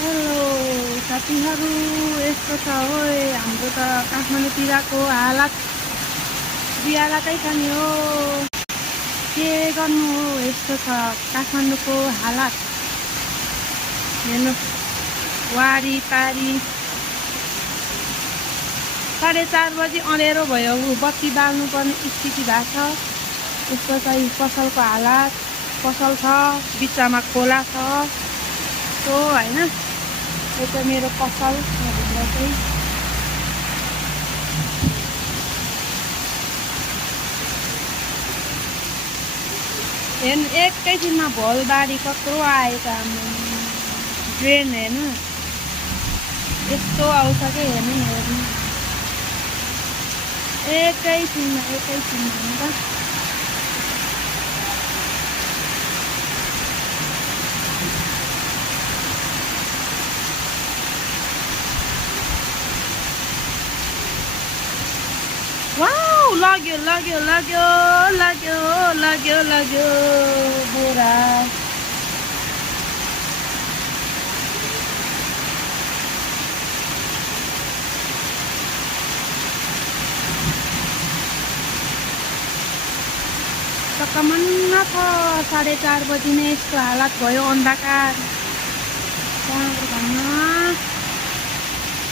Hello साथीहरू, यस्तो छ ओए हाम्रो त काठमाडौँतिरको हालत बिहालकै छ नि हो। के गर्नु हो, यस्तो छ काठमाडौँको हालत। हेर्नु वारिपारि 4:30 बजी अँधेरो भयो, बत्ती बाल्नुपर्ने स्थिति भएको छ। यसको चाहिँ पसलको हालत, पसल छ बिचमा खोला छ तो होइन। यो चाहिँ मेरो पसल, यहाँभित्र चाहिँ हेर्नु एकैछिनमा भोलबारी कत्रो आयो त। ड्रेन हेर्नु यस्तो आउँछ कि हेर्नु हेर्नु एकैछिनमा हेर्नु त। वाउ लग्यो लग्यो लग्यो लग्यो लग्यो लग्यो बोरा। टक्कमन्न छ 4:30 बजी नै यस्तो हालत भयो, अन्धकार। कहाँको भन्न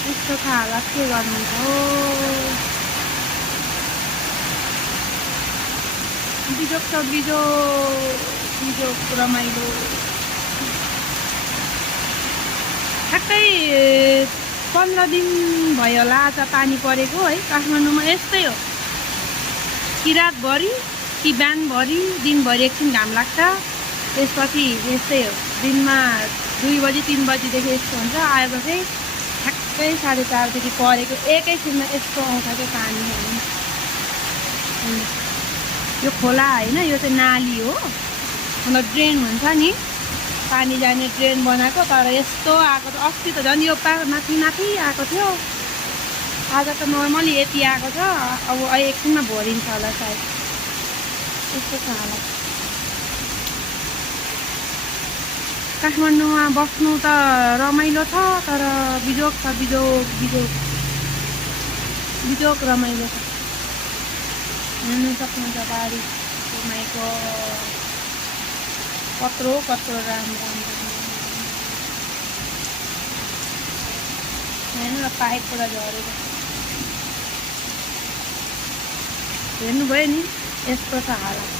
यस्तो छ हालत, के गर्नुहुन्छ हो। बिजोक छ बिजोक रमाइलो। ठ्याक्कै 15 दिन भयो होला आज पानी परेको है काठमाडौँमा। यस्तै हो कि रातभरि कि बिहानभरि, दिनभरि एकछिन घाम लाग्छ, त्यसपछि यस्तै हो। दिनमा 2 बजी 3 बजीदेखि यस्तो हुन्छ, आएपछि ठ्याक्कै 4:30 देखि परेको एकैछिनमा यस्तो आउँछ कि पानी। यो खोला होइन, यो चाहिँ नाली हो। अन्त ड्रेन हुन्छ नि, पानी जाने ड्रेन बनाएको, तर यस्तो आएको त अस्ति त झन् यो माथि आएको थियो। आज त नर्मली यति आएको छ, अब एकछिनमा भरिन्छ होला सायद। यस्तो छ हालत। काठमाडौँमा बस्नु त रमाइलो छ, तर बिजोक छ बिजोक रमाइलो छ। हेर्नु सक्नुहुन्छ बारी घुमाएको कत्रो राम्रो हेर्नु न, पाइपबाट झरेको हेर्नुभयो नि, यस्तो छ हालत।